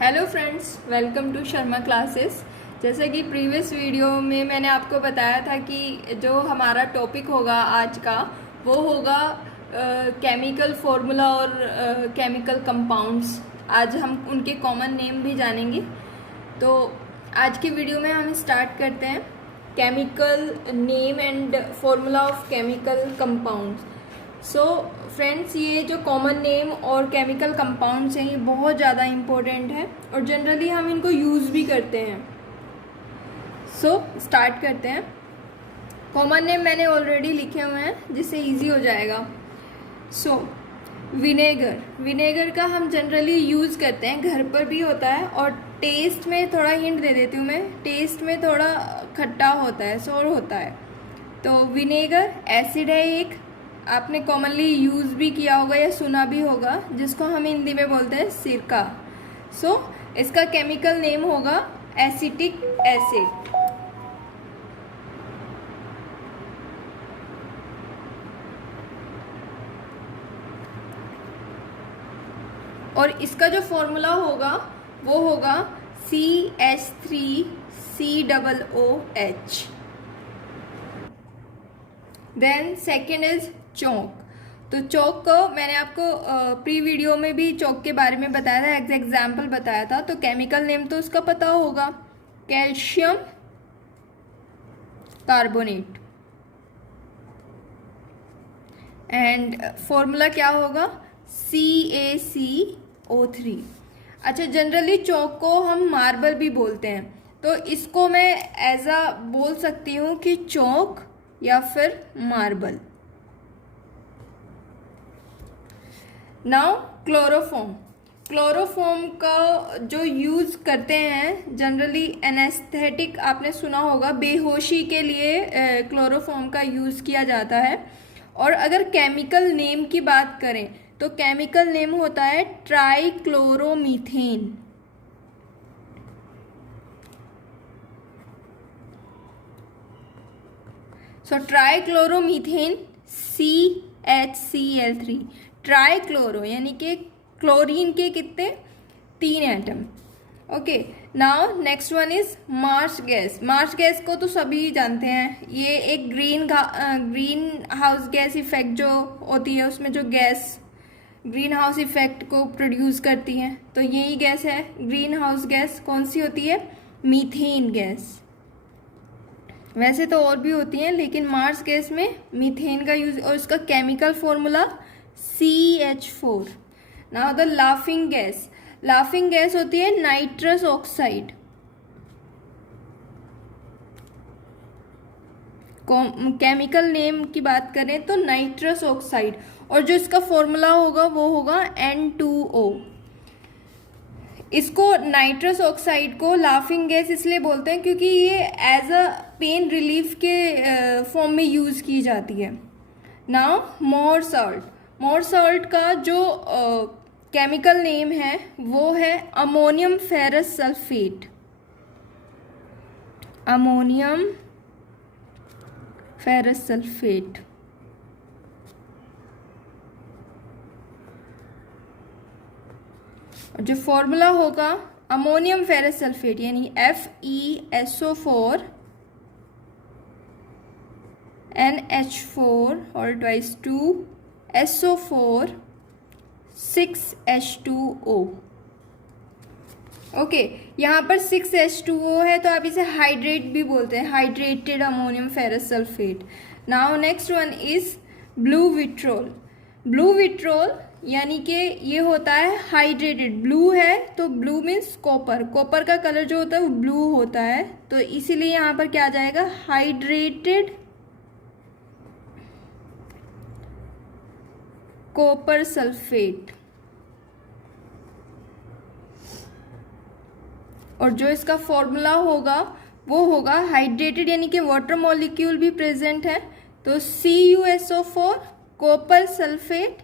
Hello friends, welcome to Sharma classes. जैसे कि previous video में मैंने आपको बताया था कि जो हमारा टॉपिक होगा आज का वो होगा केमिकल फार्मूला और केमिकल कंपाउंड्स। आज हम उनके कॉमन नेम भी जानेंगे। तो आज की वीडियो में हम स्टार्ट करते हैं chemical name and formula of chemical compounds. So friends, ये जो कॉमन नेम और केमिकल कंपाउंड्स हैं ये बहुत ज़्यादा इम्पोर्टेंट है और जनरली हम इनको यूज़ भी करते हैं। सो स्टार्ट करते हैं। कॉमन नेम मैंने ऑलरेडी लिखे हुए हैं जिससे इजी हो जाएगा। सो विनेगर का हम जनरली यूज़ करते हैं, घर पर भी होता है और टेस्ट में थोड़ा हिंट दे देती हूँ मैं, टेस्ट में थोड़ा खट्टा होता है, सोर होता है। तो विनेगर एसिड है एक, आपने कॉमनली यूज़ भी किया होगा या सुना भी होगा, जिसको हम हिंदी में बोलते हैं सिरका। सो इसका केमिकल नेम होगा एसिटिक एसिड। और इसका जो फॉर्मूला होगा वो होगा CH3COOH। देन सेकेंड इज चौक। तो चौक को मैंने आपको प्री वीडियो में भी चौक के बारे में बताया था, एग्जाम्पल बताया था। तो केमिकल नेम तो उसका पता होगा, कैल्शियम कार्बोनेट। एंड फॉर्मूला क्या होगा, CaCO3। अच्छा, जनरली चौक को हम मार्बल भी बोलते हैं, तो इसको मैं एज अ बोल सकती हूँ कि चौक या फिर मार्बल। नाउ क्लोरोफॉर्म का जो यूज़ करते हैं जनरली एनेस्थेटिक, आपने सुना होगा, बेहोशी के लिए क्लोरोफॉर्म का यूज़ किया जाता है। और अगर केमिकल नेम की बात करें तो केमिकल नेम होता है ट्राइक्लोरोमीथेन। सो ट्राइक्लोरोमीथेन CHCl3। ट्राइक्लोरो यानी कि क्लोरीन के कितने, 3 atom. Okay, now next one is March gas. March gas को तो सभी जानते हैं, ये एक ग्रीन हाउस गैस इफेक्ट जो होती है, उसमें जो गैस ग्रीन हाउस इफेक्ट को प्रोड्यूस करती हैं, तो यही गैस है ग्रीन हाउस गैस। कौन सी होती है, मीथेन गैस। वैसे तो और भी होती हैं लेकिन मार्च गैस में मीथेन का यूज, और इसका chemical formula CH4। Now the laughing gas. Laughing gas होती है नाइट्रस ऑक्साइड। केमिकल नेम की बात करें तो नाइट्रस ऑक्साइड, और जो इसका फॉर्मूला होगा वो होगा N2O। इसको नाइट्रस ऑक्साइड को लाफिंग गैस इसलिए बोलते हैं क्योंकि ये एज अ पेन रिलीफ के फॉर्म में यूज़ की जाती है। नाउ मोर सॉल्ट का जो केमिकल नेम है वो है ammonium ferrous sulphate. Ammonium ferrous sulphate. जो फॉर्मूला होगा अमोनियम फेरस सल्फेट यानी FeSO4 NH4 और ट्वाइस 2 SO4 6H2O। ओके, यहाँ पर 6H2O है तो आप इसे हाइड्रेट भी बोलते हैं, hydrated ammonium ferrous sulphate. Now next one is blue vitriol. Blue vitriol यानी कि ये होता है हाइड्रेटेड, ब्लू है तो ब्लू मीन्स कॉपर, कॉपर का कलर जो होता है वो ब्लू होता है, तो इसीलिए यहाँ पर क्या आ जाएगा, हाइड्रेटेड कॉपर सल्फेट। और जो इसका फॉर्मूला होगा वो होगा हाइड्रेटेड यानी कि वाटर मॉलिक्यूल भी प्रेजेंट है, तो CuSO4 copper sulphate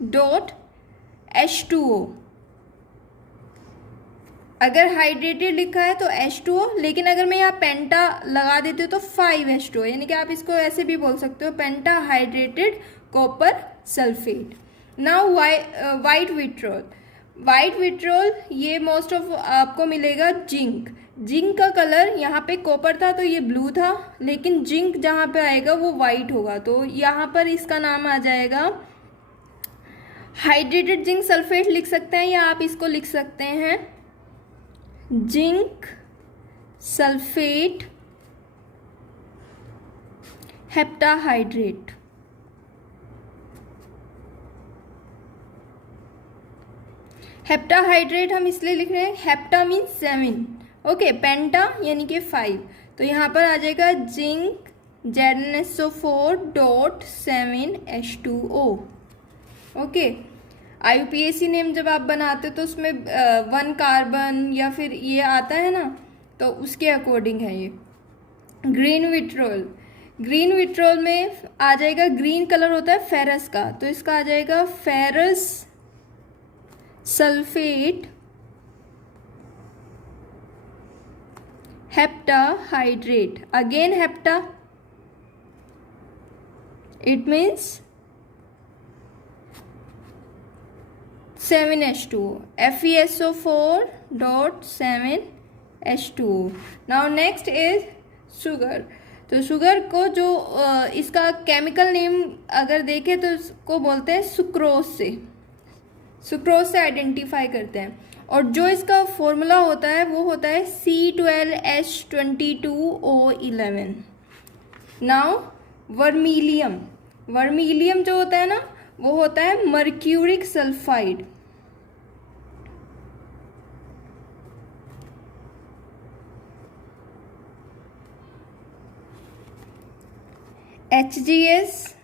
dot H2O। अगर हाइड्रेटेड लिखा है तो H2O, लेकिन अगर मैं यहाँ पेंटा लगा देती हूँ तो 5H2O, यानी कि आप इसको ऐसे भी बोल सकते हो, penta hydrated copper sulphate. Now white vitriol. White vitriol ये मोस्ट ऑफ आपको मिलेगा जिंक। जिंक का कलर यहाँ पे कॉपर था तो ये ब्लू था, लेकिन जिंक जहाँ पे आएगा वो वाइट होगा, तो यहाँ पर इसका नाम आ जाएगा हाइड्रेटेड जिंक सल्फेट लिख सकते हैं, या आप इसको लिख सकते हैं जिंक सल्फेट हेप्टाहाइड्रेट। हेप्टाहाइड्रेट हम इसलिए लिख रहे हैं, हेप्टा मीन्स 7, ओके, पेंटा यानी कि 5, तो यहाँ पर आ जाएगा zinc ZnSO4.7H2O। Okay, IUPAC name जब आप बनाते हो तो उसमें 1 कार्बन या फिर ये आता है ना, तो उसके अकॉर्डिंग है ये। ग्रीन विट्रोल, ग्रीन विट्रोल में आ जाएगा, ग्रीन कलर होता है फेरस का, तो इसका आ जाएगा ferrous sulphate heptahydrate. Again hepta, it means 7H2O, FeSO4.7H2O। Now next is sugar. तो शुगर को जो इसका केमिकल नेम अगर देखें तो इसको बोलते हैं सुक्रोज से आइडेंटिफाई करते हैं, और जो इसका फॉर्मूला होता है वो होता है C12H22O11। नाउ वर्मिलियम, वर्मिलियम जो होता है ना वो होता है मर्क्यूरिक सल्फाइड। HGS,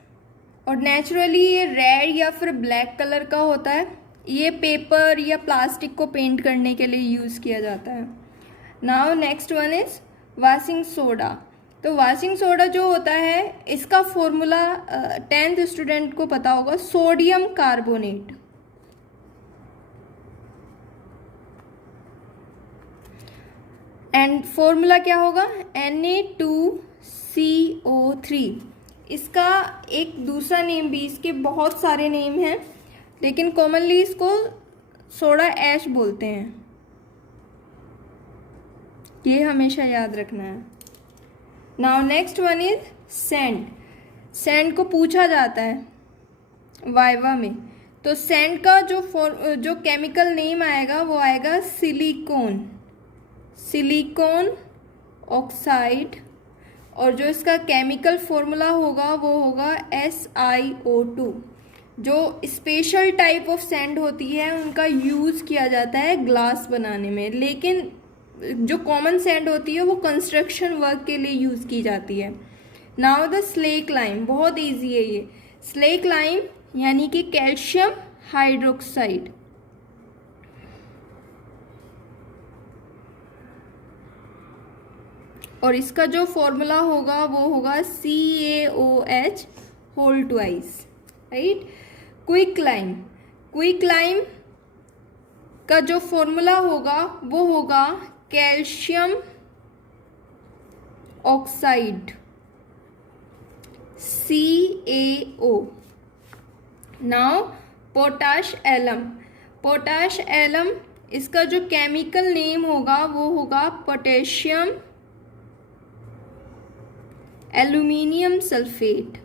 और नेचुरली ये रेड या फिर ब्लैक कलर का होता है, ये पेपर या प्लास्टिक को पेंट करने के लिए यूज़ किया जाता है। Now next one is washing soda. तो वॉशिंग सोडा जो होता है इसका फॉर्मूला 10th स्टूडेंट को पता होगा, सोडियम कार्बोनेट। एंड फॉर्मूला क्या होगा, Na2CO3। इसका एक दूसरा नेम भी, इसके बहुत सारे नेम हैं लेकिन कॉमनली इसको सोडा ऐश बोलते हैं, ये हमेशा याद रखना है। Now next one is sand. Sand को पूछा जाता है वाइवा में, तो सैंड का जो केमिकल नेम आएगा वो आएगा सिलिकॉन ऑक्साइड, और जो इसका केमिकल फॉर्मूला होगा वो होगा SiO2। जो स्पेशल टाइप ऑफ सैंड होती है उनका यूज़ किया जाता है ग्लास बनाने में, लेकिन जो कॉमन सैंड होती है वो कंस्ट्रक्शन वर्क के लिए यूज़ की जाती है। नाउ द स्लेक लाइम, बहुत इजी है ये। स्लेक लाइम यानी कि कैल्शियम हाइड्रोक्साइड। और इसका जो फॉर्मूला होगा वो होगा CaOH whole twice, right. Quick lime का जो फॉर्मूला होगा वो होगा calcium oxide CaO। Now potash alum, इसका जो केमिकल नेम होगा वो होगा potassium aluminium sulphate.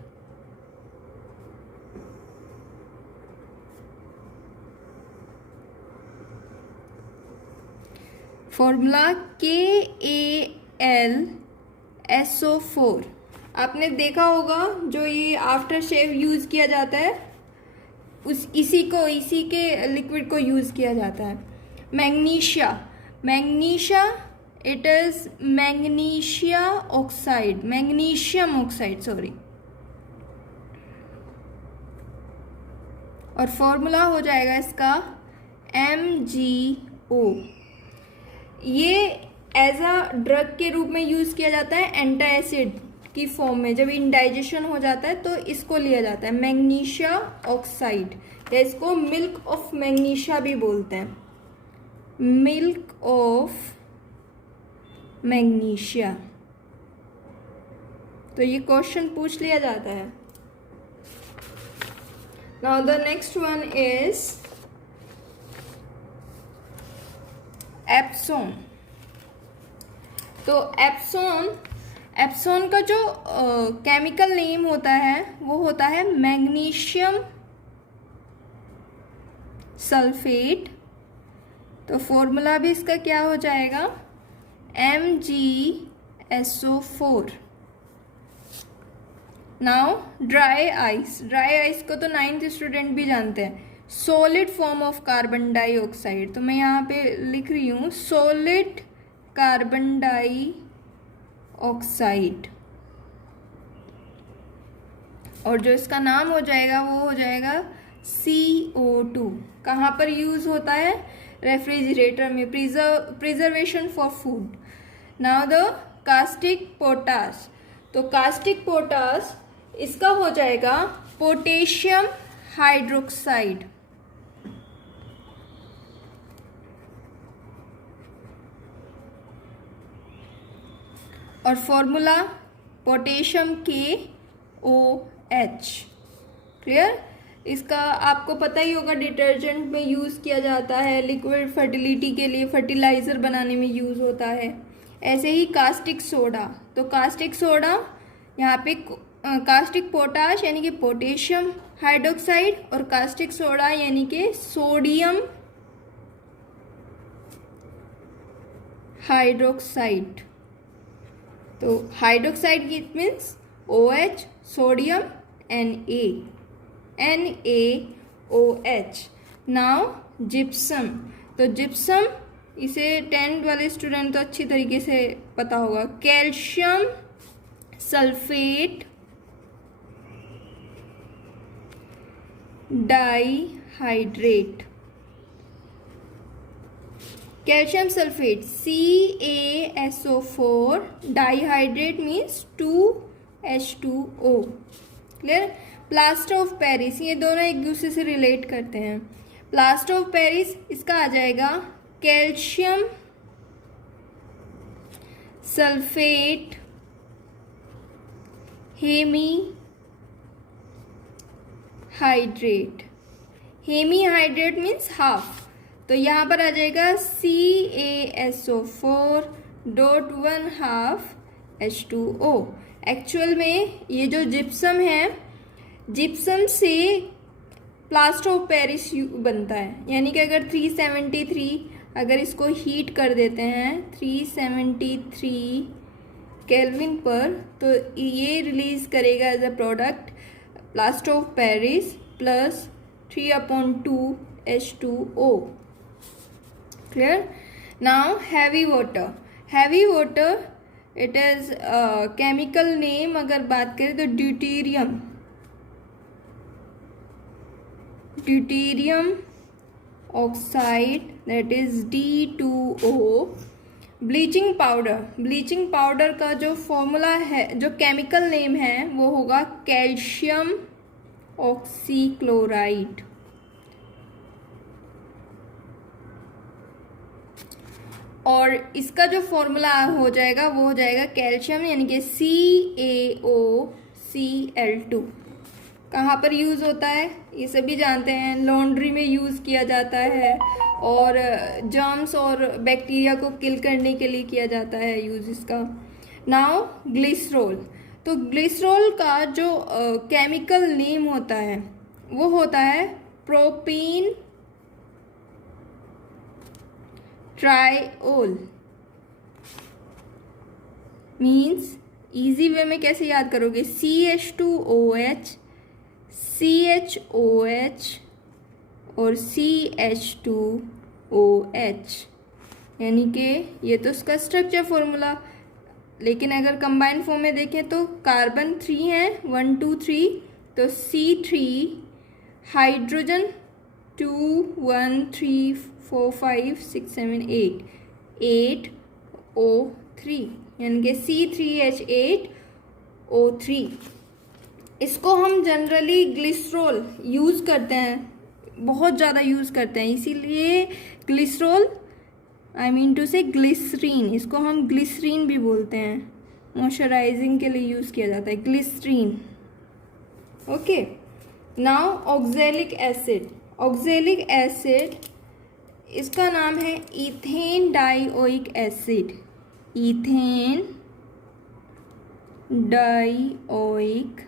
Formula KAlSO4। आपने देखा होगा जो ये आफ्टर शेव यूज़ किया जाता है इसी के लिक्विड को यूज़ किया जाता है। Magnesia it is magnesium oxide sorry, और फॉर्मूला हो जाएगा इसका MgO। ये एज अ ड्रग के रूप में यूज़ किया जाता है एंटासिड की फॉर्म में, जब इंडाइजेशन हो जाता है तो इसको लिया जाता है मैग्नीशिया ऑक्साइड, या इसको मिल्क ऑफ मैग्नीशिया भी बोलते हैं, मिल्क ऑफ मैग्नीशिया। तो ये क्वेश्चन पूछ लिया जाता है। Now the next one is epsilon. तो एप्सोन का जो केमिकल नेम होता है वो होता है मैग्नीशियम सल्फेट। तो फॉर्मूला भी इसका क्या हो जाएगा, MgSO4। नाउ ड्राई आइस को तो 9th स्टूडेंट भी जानते हैं, solid form of carbon dioxide. तो मैं यहाँ पे लिख रही हूँ सॉलिड कार्बन डाइऑक्साइड, और जो इसका नाम हो जाएगा वो हो जाएगा CO2। कहाँ पर यूज होता है, रेफ्रिजरेटर में, preservation for food. Now the caustic potash. तो कास्टिक पोटाश इसका हो जाएगा पोटेशियम हाइड्रोक्साइड। और फॉर्मूला पोटेशियम KOH। क्लियर। इसका आपको पता ही होगा, डिटर्जेंट में यूज़ किया जाता है, लिक्विड फर्टिलिटी के लिए, फर्टिलाइज़र बनाने में यूज़ होता है। ऐसे ही कास्टिक सोडा। तो कास्टिक सोडा यहाँ पे कास्टिक पोटाश यानी कि पोटेशियम हाइड्रोक्साइड, और कास्टिक सोडा यानी कि सोडियम हाइड्रोक्साइड। तो hydroxide it means OH, sodium NaOH। Now gypsum. तो जिप्सम इसे 10th वाले स्टूडेंट तो अच्छी तरीके से पता होगा, calcium sulphate dihydrate. Calcium sulphate CaSO4, dihydrate means 2H2O। Clear. Plaster of Paris, ये दोनों एक दूसरे से रिलेट करते हैं। प्लास्टर ऑफ पेरिस इसका आ जाएगा calcium sulphate hemihydrate. Hemihydrate means half. तो यहाँ पर आ जाएगा CaSO4.1/2H2O। एक्चुअल में ये जो जिप्सम है, जिप्सम से प्लास्टर ऑफ पेरिस बनता है। यानी कि अगर 373 अगर इसको हीट कर देते हैं 373 केल्विन पर, तो ये रिलीज करेगा as a product plaster of Paris plus 3/2H2O। Clear. Now heavy water. Heavy water it is chemical name अगर बात करें तो deuterium oxide, that is D2O। Bleaching powder का जो फॉर्मूला है, जो केमिकल नेम है, वो होगा कैल्शियम ऑक्सीक्लोराइड। और इसका जो फॉर्मूला हो जाएगा वो हो जाएगा कैल्शियम यानी कि CaOCl2। कहाँ पर यूज़ होता है ये सभी जानते हैं, लॉन्ड्री में यूज़ किया जाता है, और जर्म्स और बैक्टीरिया को किल करने के लिए किया जाता है यूज़ इसका। Now glycerol. तो ग्लिसरॉल का जो केमिकल नेम होता है वो होता है propene triol. Means easy way में कैसे याद करोगे, CH2OH, CHOH और CH2OH, यानी कि ये तो इसका स्ट्रक्चर फॉर्मूला। लेकिन अगर कंबाइंड फॉर्म में देखें तो कार्बन 3 है, 1 2 3, तो C3 हाइड्रोजन 2 1 3 4 5 6 7 8 O3 यानी कि C3H8O3। इसको हम जनरली ग्लिसरॉल यूज़ करते हैं, बहुत ज़्यादा यूज़ करते हैं, इसीलिए ग्लिसरॉल आई मीन टू से ग्लिसरीन, इसको हम ग्लिसरीन भी बोलते हैं, मॉइस्चराइजिंग के लिए यूज़ किया जाता है glycerine. Okay. Now oxalic acid इसका नाम है ethanedioic acid. Ethanedioic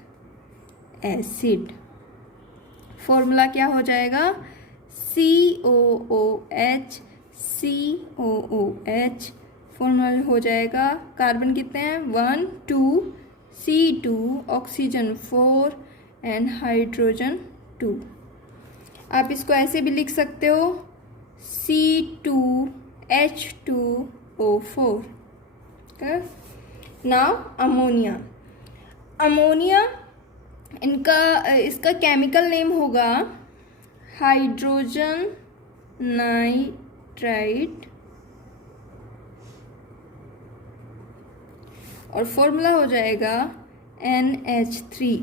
acid. Formula क्या हो जाएगा? COOH COOH। फॉर्मूला हो जाएगा, कार्बन कितने हैं? 1 2, C2, ऑक्सीजन 4 एंड हाइड्रोजन 2। आप इसको ऐसे भी लिख सकते हो C2H2O4। Now ammonia. अमोनिया इसका केमिकल नेम होगा हाइड्रोजन नाइट्राइड और फॉर्मूला हो जाएगा NH3।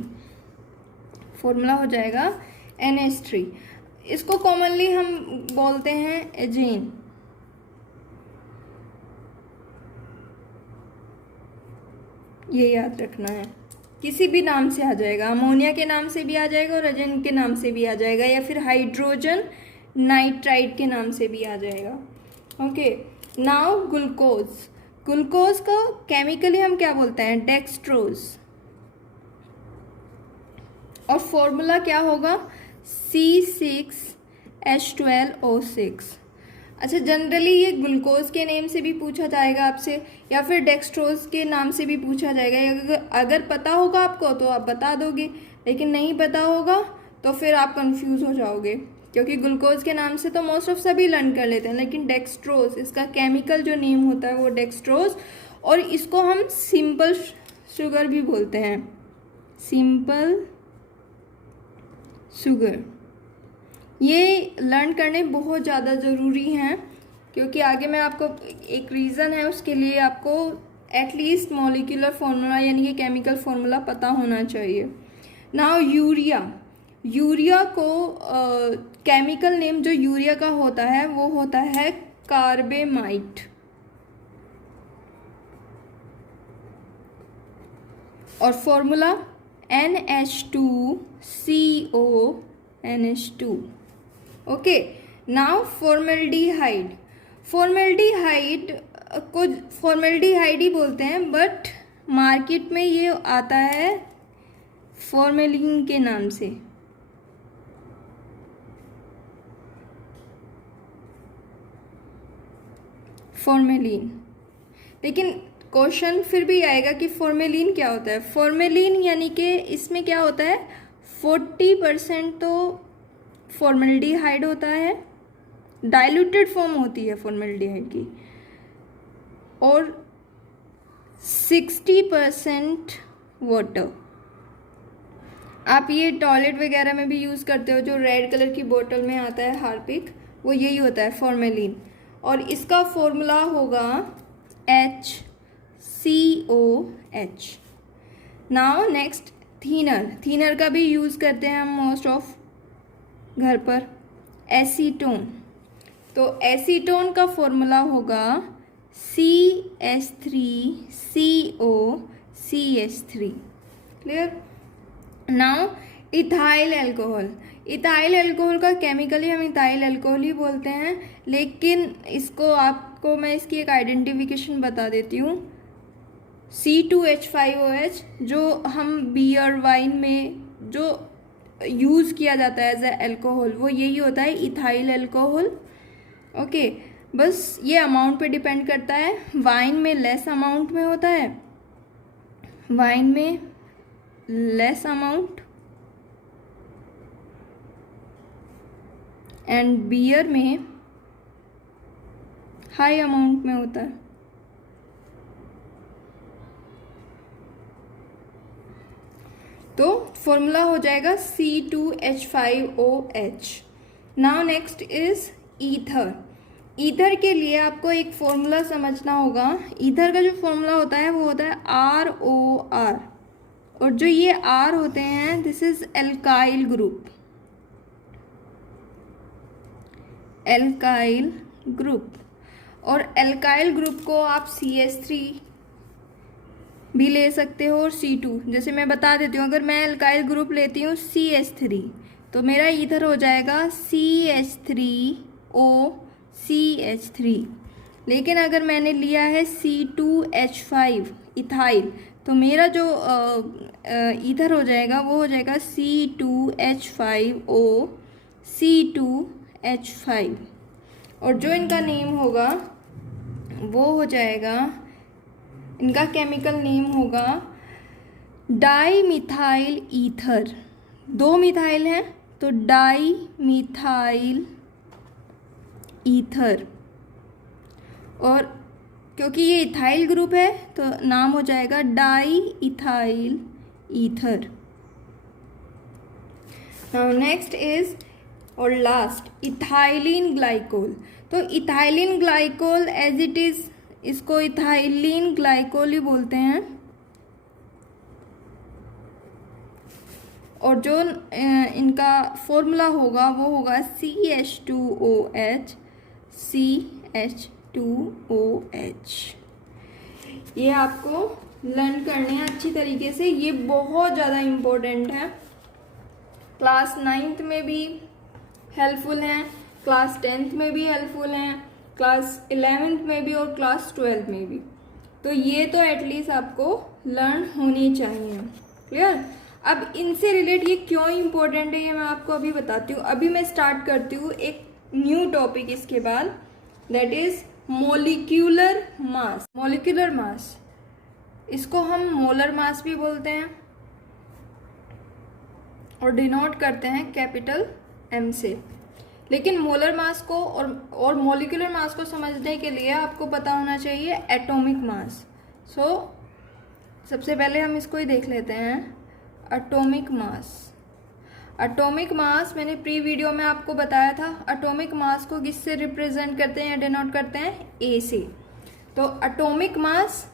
फॉर्मूला हो जाएगा NH3। इसको कॉमनली हम बोलते हैं एजेन। ये याद रखना है, किसी भी नाम से आ जाएगा, अमोनिया के नाम से भी आ जाएगा और एजेन के नाम से भी आ जाएगा, या फिर हाइड्रोजन नाइट्राइड के नाम से भी आ जाएगा। Okay, now glucose. ग्लूकोज को केमिकली हम क्या बोलते हैं? डेक्सट्रोज। और फॉर्मूला क्या होगा? C6H12O6। अच्छा, जनरली ये ग्लूकोज के नेम से भी पूछा जाएगा आपसे, या फिर डेक्सट्रोज के नाम से भी पूछा जाएगा। अगर पता होगा आपको तो आप बता दोगे, लेकिन नहीं पता होगा तो फिर आप कंफ्यूज हो जाओगे, क्योंकि ग्लूकोज के नाम से तो मोस्ट ऑफ सभी लर्न कर लेते हैं, लेकिन डेक्सट्रोज इसका केमिकल जो नेम होता है वो डेक्सट्रोज, और इसको हम सिंपल शुगर भी बोलते हैं, सिंपल शुगर। ये लर्न करने बहुत ज़्यादा ज़रूरी हैं, क्योंकि आगे मैं आपको एक रीज़न है उसके लिए आपको एटलीस्ट मॉलिक्यूलर फार्मूला यानी कि केमिकल फार्मूला पता होना चाहिए। Now urea. यूरिया को केमिकल नेम जो यूरिया का होता है वो होता है कार्बेमाइट, और formula NH2CONH2। Okay, now formaldehyde. Formaldehyde को फॉर्मेल्डिहाइड ही बोलते हैं, बट मार्केट में ये आता है फॉर्मेलिन के नाम से। फॉर्मेलिन, लेकिन क्वेश्चन फिर भी आएगा कि फॉर्मेलिन क्या होता है। फॉर्मेलिन यानी कि इसमें क्या होता है, 40% तो फॉर्मेल्डिहाइड होता है, डाइल्यूटेड फॉर्म होती है फॉर्मेल्डिहाइड की, और 60% वाटर। आप ये टॉयलेट वगैरह में भी यूज़ करते हो, जो रेड कलर की बोतल में आता है हार्पिक, वो यही होता है फॉर्मेलिन, और इसका फॉर्मूला होगा HCOH। Now next thinner. Thinner का भी यूज़ करते हैं हम मोस्ट ऑफ घर पर। एसीटोन। तो एसीटोन का फॉर्मूला होगा CH3COCH3। Clear? Now ethyl alcohol. Ethyl alcohol का केमिकली हम इथाइल अल्कोहल ही बोलते हैं, लेकिन इसको आपको मैं इसकी एक आइडेंटिफिकेशन बता देती हूँ। C2H5OH जो हम बियर वाइन में जो यूज़ किया जाता है एज ए अल्कोहल, वो यही होता है इथाइल अल्कोहल। ओके, बस ये अमाउंट पे डिपेंड करता है। वाइन में लेस अमाउंट में होता है, वाइन में लेस अमाउंट, एंड बियर में हाई अमाउंट में होता है। तो फॉर्मूला हो जाएगा C2H5OH। Now next is ether. Ether के लिए आपको एक फॉर्मूला समझना होगा। ईथर का जो फॉर्मूला होता है वो होता है ROR, और जो ये R होते हैं this is alkyl group. Alkyl group, और एल्काइल ग्रुप को आप CH3 भी ले सकते हो और C2। जैसे मैं बता देती हूँ, अगर मैं एल्काइल ग्रुप लेती हूँ CH3 तो मेरा ईथर हो जाएगा CH3O CH3। लेकिन अगर मैंने लिया है C2H5 इथाइल, तो मेरा जो ईथर हो जाएगा वो हो जाएगा C2H5O C2H5, और जो इनका नेम होगा वो हो जाएगा, इनका केमिकल नेम होगा डाई मिथाइल ईथर। 2 मिथाइल हैं तो डाई मिथाइल ईथर, और क्योंकि ये इथाइल ग्रुप है तो नाम हो जाएगा diethyl ether. Now next is और लास्ट इथाइलिन ग्लाइकोल। तो ethylene glycol as it is, इसको इथाइलिन ग्लाइकोल ही बोलते हैं, और जो इनका फॉर्मूला होगा वो होगा CH2OH CH2OH। ये आपको लर्न करने हैं अच्छी तरीके से, ये बहुत ज़्यादा इम्पोर्टेंट है। क्लास 9th में भी हेल्पफुल हैं, क्लास 10th में भी हेल्पफुल हैं, क्लास 11th में भी और क्लास 12th में भी। तो ये तो एटलीस्ट आपको लर्न होनी चाहिए। क्लियर? अब इनसे रिलेट ये क्यों इम्पोर्टेंट है ये मैं आपको अभी बताती हूँ। अभी मैं स्टार्ट करती हूँ एक न्यू टॉपिक इसके बाद, that is molecular mass. Molecular mass, इसको हम मोलर मास भी बोलते हैं और डिनोट करते हैं कैपिटल M से। लेकिन मोलर मास को और मोलिकुलर मास को समझने के लिए आपको पता होना चाहिए एटॉमिक मास। सबसे पहले हम इसको ही देख लेते हैं, एटॉमिक मास। एटॉमिक मास मैंने प्री वीडियो में आपको बताया था, एटॉमिक मास को किससे रिप्रेजेंट करते हैं या डिनोट करते हैं, A से। तो एटॉमिक मास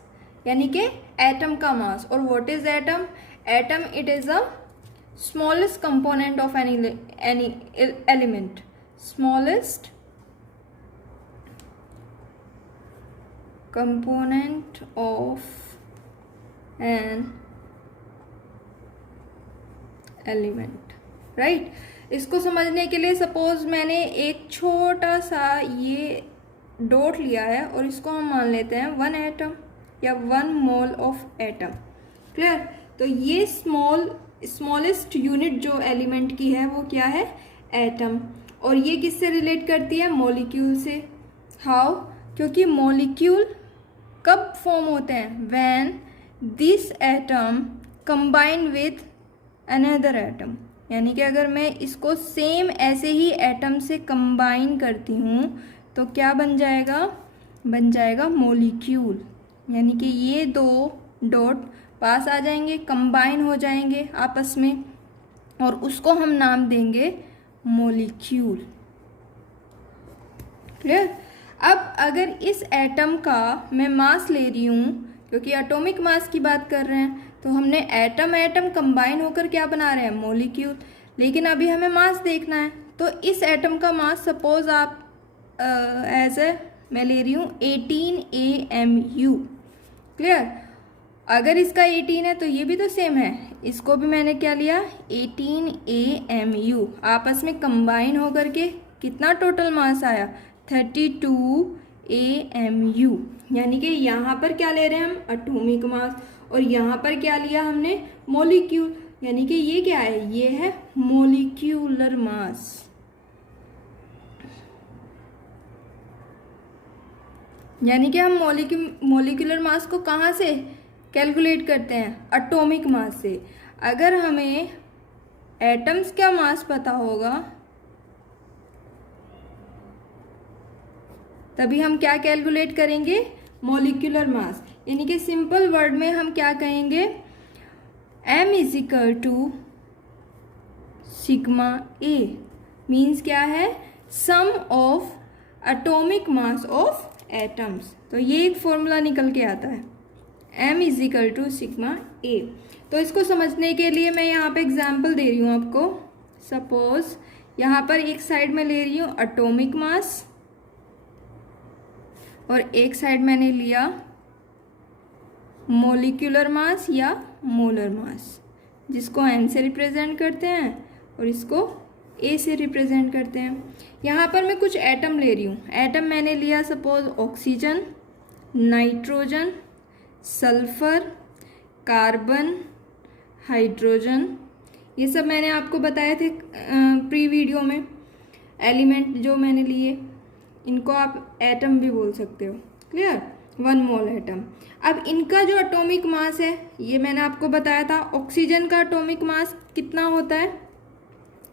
यानी कि एटम का मास। और what is atom? Atom it is a smallest component of any element, smallest component of an element, right? इसको समझने के लिए सपोज मैंने एक छोटा सा ये डॉट लिया है और इसको हम मान लेते हैं 1 एटम या 1 मोल ऑफ एटम। क्लियर? तो ये स्मॉलेस्ट यूनिट जो एलिमेंट की है वो क्या है, एटम। और ये किससे रिलेट करती है, मॉलिक्यूल से। हाउ? क्योंकि मॉलिक्यूल कब फॉर्म होते हैं, when this atom combine with another atom. यानी कि अगर मैं इसको सेम ऐसे ही एटम से कंबाइन करती हूँ तो क्या बन जाएगा, बन जाएगा मॉलिक्यूल। यानी कि ये 2 डॉट पास आ जाएंगे, कंबाइन हो जाएंगे आपस में, और उसको हम नाम देंगे मॉलिक्यूल। क्लियर? अब अगर इस एटम का मैं मास ले रही हूँ, क्योंकि एटॉमिक मास की बात कर रहे हैं, तो हमने एटम एटम कंबाइन होकर क्या बना रहे हैं, मॉलिक्यूल। लेकिन अभी हमें मास देखना है, तो इस एटम का मास सपोज आप मैं ले रही हूँ 18 AMU। क्लियर? अगर इसका 18 है तो ये भी तो सेम है, इसको भी मैंने क्या लिया, 18 AMU। आपस में कंबाइन होकर के कितना टोटल मास आया, 32 AMU। यानी कि यहाँ पर क्या ले रहे हैं हम, एटॉमिक मास, और यहाँ पर क्या लिया हमने, मॉलिक्यूल। यानी कि ये क्या है, ये है मॉलिक्यूलर मास। यानी कि हम मॉलिक्यूलर मास को कहाँ से कैलकुलेट करते हैं, एटॉमिक मास से। अगर हमें एटम्स का मास पता होगा तभी हम क्या कैलकुलेट करेंगे, मॉलिक्यूलर मास। यानी कि सिंपल वर्ड में हम क्या कहेंगे, M is equal to sigma A means क्या है, sum of atomic mass of atoms. तो ये एक फॉर्मूला निकल के आता है, M is equal to sigma A। तो इसको समझने के लिए मैं यहाँ पे एग्जाम्पल दे रही हूँ आपको। सपोज यहाँ पर एक साइड में ले रही हूँ एटॉमिक मास और एक साइड मैंने लिया मॉलिक्यूलर मास या मोलर मास, जिसको N से रिप्रेजेंट करते हैं और इसको ए से रिप्रेजेंट करते हैं। यहाँ पर मैं कुछ एटम ले रही हूँ। एटम मैंने लिया suppose oxygen, nitrogen, sulphur, carbon, hydrogen, ये सब मैंने आपको बताए थे प्री वीडियो में। एलिमेंट जो मैंने लिए इनको आप एटम भी बोल सकते हो, क्लियर, 1 मोल एटम। अब इनका जो एटॉमिक मास है ये मैंने आपको बताया था। ऑक्सीजन का एटॉमिक मास कितना होता है,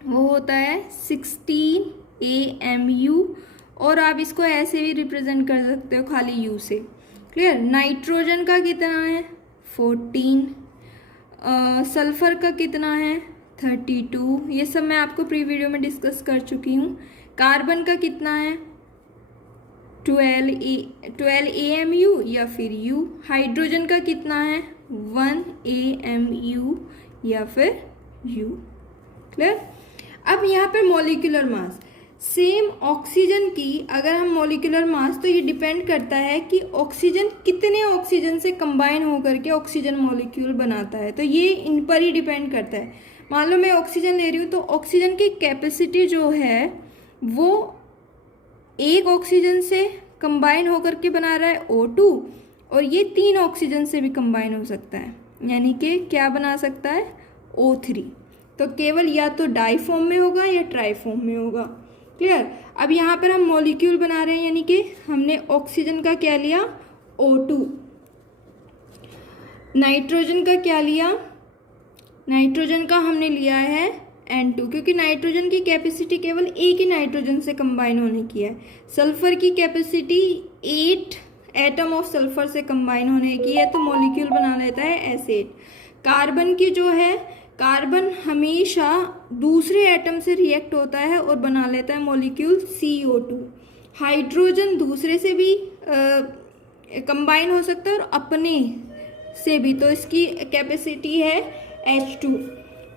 वो होता है 16 AMU, और आप इसको ऐसे भी रिप्रेजेंट कर सकते हो खाली यू से, क्लियर। नाइट्रोजन का कितना है 14, सल्फर का कितना है 32, ये सब मैं आपको प्री वीडियो में डिस्कस कर चुकी हूँ। कार्बन का कितना है 12 AMU या फिर U। हाइड्रोजन का कितना है 1 AMU या फिर U, क्लियर। अब यहाँ पे मॉलिक्यूलर मास सेम ऑक्सीजन की, अगर हम मॉलिक्यूलर मास, तो ये डिपेंड करता है कि ऑक्सीजन कितने ऑक्सीजन से कंबाइन होकर के ऑक्सीजन मॉलिक्यूल बनाता है, तो ये इन पर ही डिपेंड करता है। मान लो मैं ऑक्सीजन ले रही हूँ तो ऑक्सीजन की कैपेसिटी जो है वो एक ऑक्सीजन से कंबाइन होकर के बना रहा है O2, और ये 3 ऑक्सीजन से भी कंबाइन हो सकता है, यानी कि क्या बना सकता है O3। तो केवल या तो डाई फॉर्म में होगा या ट्राई फॉर्म में होगा, क्लियर। अब यहाँ पर हम मॉलिक्यूल बना रहे हैं, यानी कि हमने ऑक्सीजन का क्या लिया O2, नाइट्रोजन का क्या लिया, नाइट्रोजन का हमने लिया है N2, क्योंकि नाइट्रोजन की कैपेसिटी केवल एक ही नाइट्रोजन से कंबाइन होने की है। सल्फर की कैपेसिटी 8 एटम ऑफ सल्फर से कंबाइन होने की है, तो मॉलिक्यूल बना लेता है S8। कार्बन की जो है, कार्बन हमेशा दूसरे एटम से रिएक्ट होता है और बना लेता है मॉलिक्यूल CO2। हाइड्रोजन दूसरे से भी कंबाइन हो सकता है और अपने से भी, तो इसकी कैपेसिटी है H2।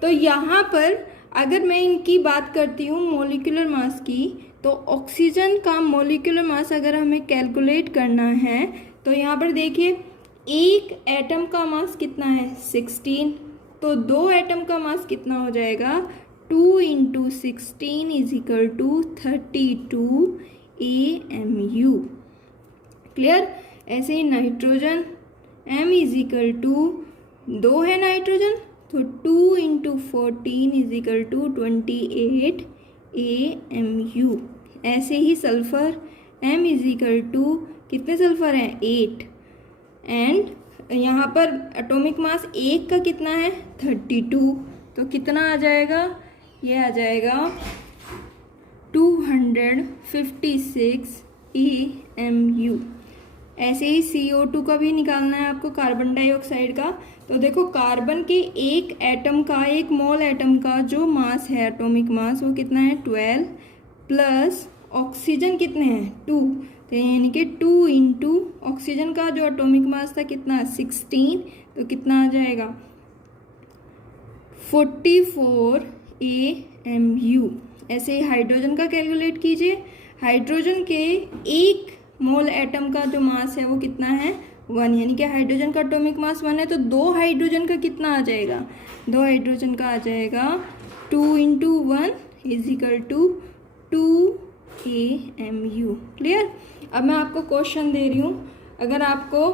तो यहाँ पर अगर मैं इनकी बात करती हूँ मॉलिक्यूलर मास की, तो ऑक्सीजन का मॉलिक्यूलर मास अगर हमें कैलकुलेट करना है तो यहाँ पर देखिए एक एटम का मास कितना है 16, तो 2 एटम का मास कितना हो जाएगा 2 × 16 = 32 AMU, क्लियर। ऐसे ही नाइट्रोजन M = 2 है नाइट्रोजन, तो 2 × 14 = 28 AMU। ऐसे ही सल्फर M = कितने सल्फर हैं 8, एंड यहाँ पर एटॉमिक मास एक का कितना है 32, तो कितना आ जाएगा, ये आ जाएगा 256 AMU। ऐसे ही CO2 का भी निकालना है आपको, कार्बन डाइऑक्साइड का। तो देखो कार्बन के एक एटम का, एक मोल एटम का जो मास है एटॉमिक मास वो कितना है 12, प्लस ऑक्सीजन कितने हैं 2, तो यानी कि 2 × ऑक्सीजन का जो एटॉमिक मास था कितना 16, तो कितना आ जाएगा 44 AMU। ऐसे ही हाइड्रोजन का कैलकुलेट कीजिए। हाइड्रोजन के एक मोल एटम का जो मास है वो कितना है 1, यानी कि हाइड्रोजन का एटॉमिक मास 1 है, तो 2 हाइड्रोजन का कितना आ जाएगा, 2 हाइड्रोजन का आ जाएगा 2 × 1 = 2 AMU, क्लियर। अब मैं आपको क्वेश्चन दे रही हूँ, अगर आपको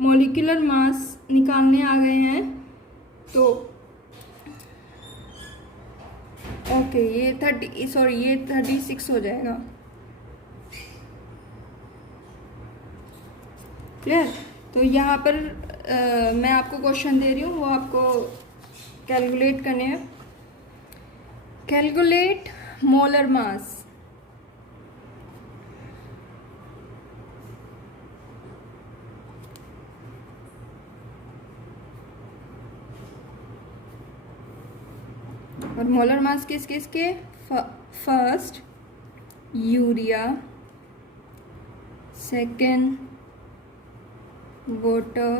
मॉलिक्यूलर मास निकालने आ गए हैं तो ओके, ये 36 हो जाएगा, क्लियर। तो यहाँ पर मैं आपको क्वेश्चन दे रही हूँ, वो आपको कैलकुलेट करने हैं। कैलकुलेट मोलर मास, और मोलर मास किस किस के, first urea, second water,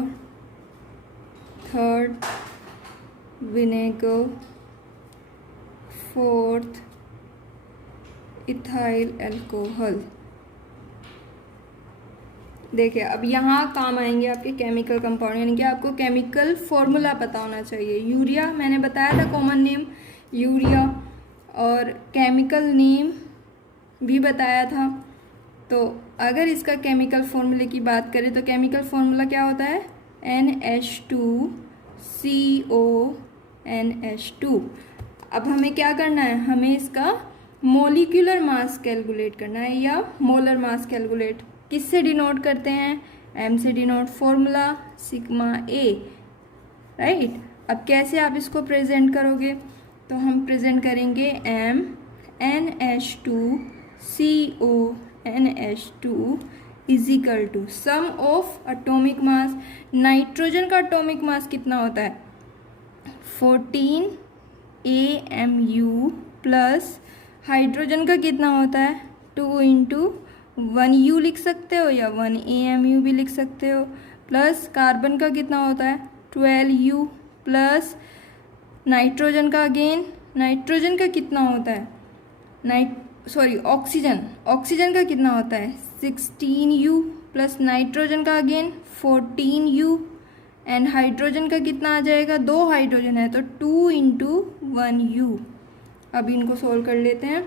third vinegar, fourth ethyl alcohol. देखिए अब यहाँ काम आएंगे आपके केमिकल कंपाउंड, यानी कि आपको केमिकल फॉर्मूला पता होना चाहिए। यूरिया मैंने बताया था कॉमन नेम यूरिया, और केमिकल नेम भी बताया था। तो अगर इसका केमिकल फॉर्मूले की बात करें तो केमिकल फॉर्मूला क्या होता है, NH2CONH2। अब हमें क्या करना है, हमें इसका मोलिकुलर मास कैलकुलेट करना है या मोलर मास कैलकुलेट। किससे डिनोट करते हैं, M से denote, formula sigma A, right. अब कैसे आप इसको प्रेजेंट करोगे, तो हम प्रेजेंट करेंगे M NH2CONH2 is equal to sum of atomic mass. Nitrogen का एटॉमिक मास कितना होता है, 14 AMU प्लस हाइड्रोजन का कितना होता है 2 × 1U लिख सकते हो या 1 AMU भी लिख सकते हो, प्लस कार्बन का कितना होता है 12U प्लस नाइट्रोजन का अगेन, नाइट्रोजन का कितना होता है ऑक्सीजन का कितना होता है 16U प्लस नाइट्रोजन का अगेन 14U एंड हाइड्रोजन का कितना आ जाएगा, 2 हाइड्रोजन है तो 2 × 1U। अब इनको सोल्व कर लेते हैं,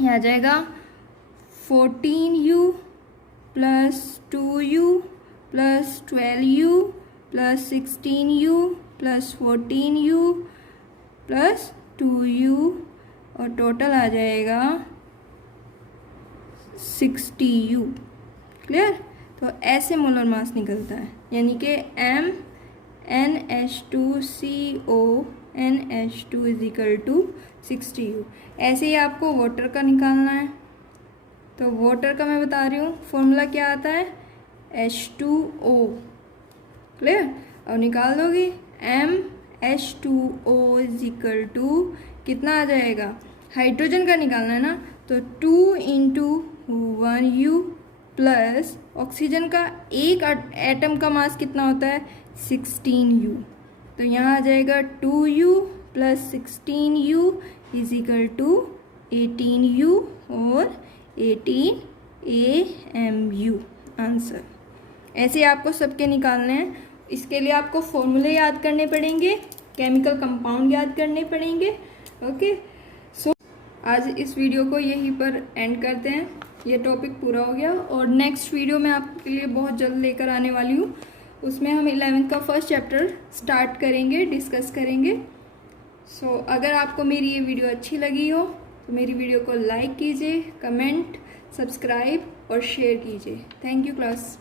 ये आ जाएगा 14U plus 2U plus 12U plus 16U plus 14U plus 2U और टोटल आ जाएगा 60U। क्लियर। तो ऐसे मोलर मास निकलता है, यानी कि M NH2CONH2 is equal to 60U। ऐसे ही आपको वाटर का निकालना है, तो वाटर का मैं बता रही हूँ फॉर्मूला क्या आता है H2O। क्लियर। और निकाल दोगे MH2O इज इक्वल टू कितना आ जाएगा, हाइड्रोजन का निकालना है ना, तो 2 × 1U प्लस ऑक्सीजन का एक एटम का मास कितना होता है 16U, तो यहाँ आ जाएगा 2U plus 16U is equal to 18U और 18 AMU आंसर। ऐसे आपको सबके निकालने हैं। इसके लिए आपको फॉर्मूले याद करने पड़ेंगे, केमिकल कंपाउंड याद करने पड़ेंगे। ओके, सो आज इस वीडियो को यहीं पर एंड करते हैं, ये टॉपिक पूरा हो गया। और नेक्स्ट वीडियो मैं आपके लिए बहुत जल्द लेकर आने वाली हूँ, उसमें हम 11th का फर्स्ट चैप्टर स्टार्ट करेंगे, डिस्कस करेंगे। सो अगर आपको मेरी ये वीडियो अच्छी लगी हो तो मेरी वीडियो को लाइक कीजिए, कमेंट, सब्सक्राइब और शेयर कीजिए। Thank you class.